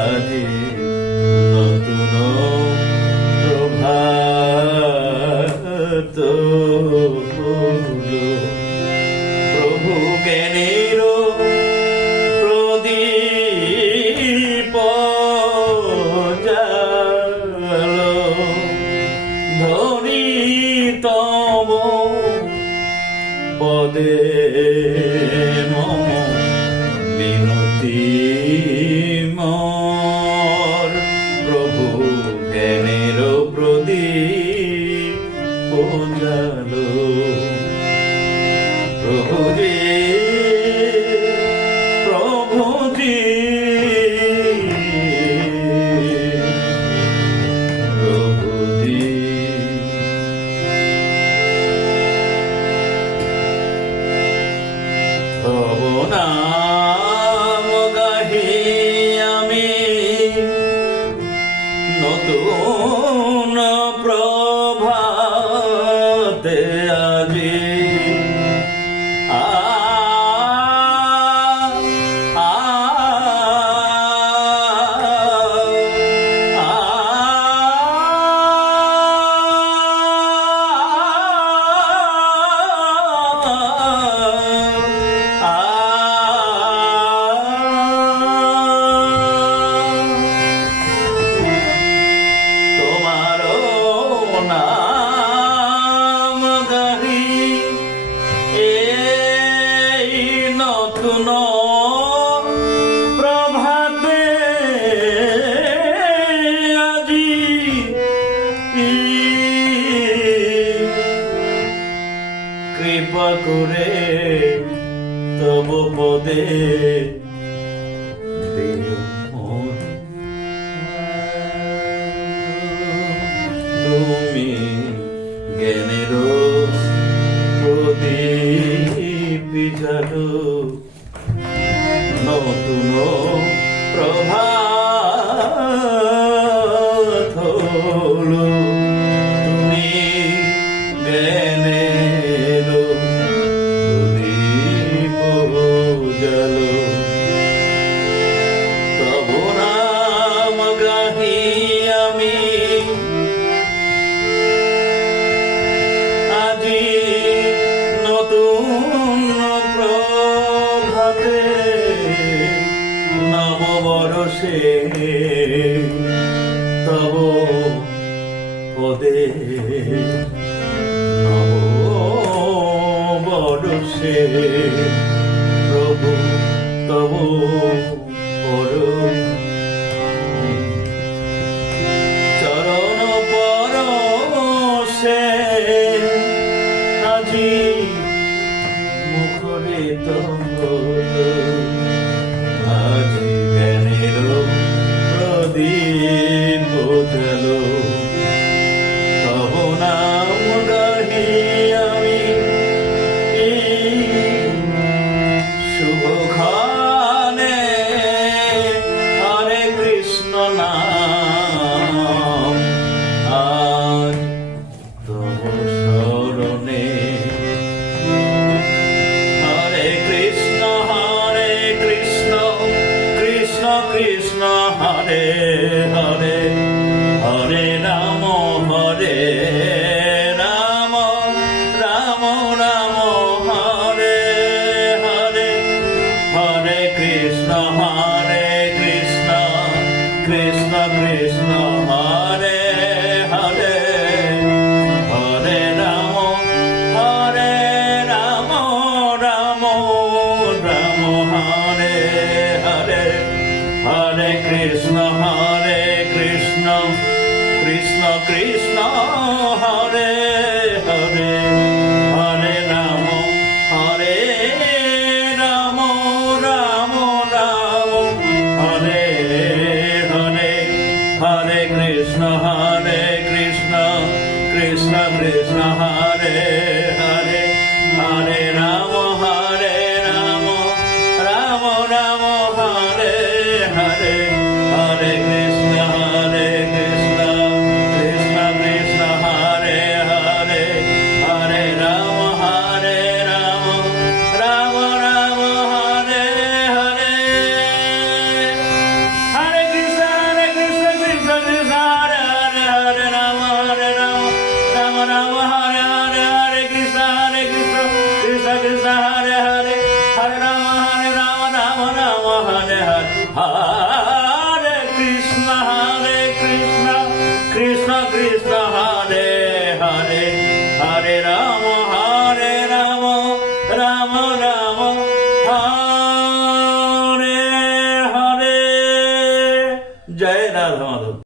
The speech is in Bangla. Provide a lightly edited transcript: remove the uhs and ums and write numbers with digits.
আজি নতুন প্রভাত প্রভু জ্ঞানের প্রদীপ জালো ধরি তব পদে মম বিনতি মোর প্রভু জ্ঞানের প্রদীপ জালো প্রভুজি প্রভুজি প্রভুজি তব নাম গাহি আমি নতুন প্রভাতে আজি নতুন প্রভাতে আজি কৃপা করে তব পদে তুমি জ্ঞানের প্রদীপ জালো নতুন প্রভাত হলো তুমি জ্ঞানের প্রদীপ জালো তব নাম গাহি আমি আজি নতুন প্রভাতে নববর্ষে তব পদে নববর্ষে প্রভু তব চরণ পরশে আজি মুখরে তব আজি জ্ঞানের প্রদীপ জালো তব নাম গাহি আমি শুভক্ষণে হরে কৃষ্ণ নাম আজ তব শরণে হরে কৃষ্ণ কৃষ্ণ কৃষ্ণ হরে হরে হরে রাম রাম রাম রাম হরে হরে হরে কৃষ্ণ কৃষ্ণ কৃষ্ণ হরে হরে হরে রাম রাম রাম হরে হরে হরে কৃষ্ণ কৃষ্ণ কৃষ্ণ হরে হরে হরে রাম রাম রাম হরে হরে হরে কৃষ্ণ কৃষ্ণ হরে হরে হরে রাম রাম রাম হরে হরে হরে কৃষ্ণ কৃষ্ণ কৃষ্ণ হরে হরে হরে রাম রাম রাম হরে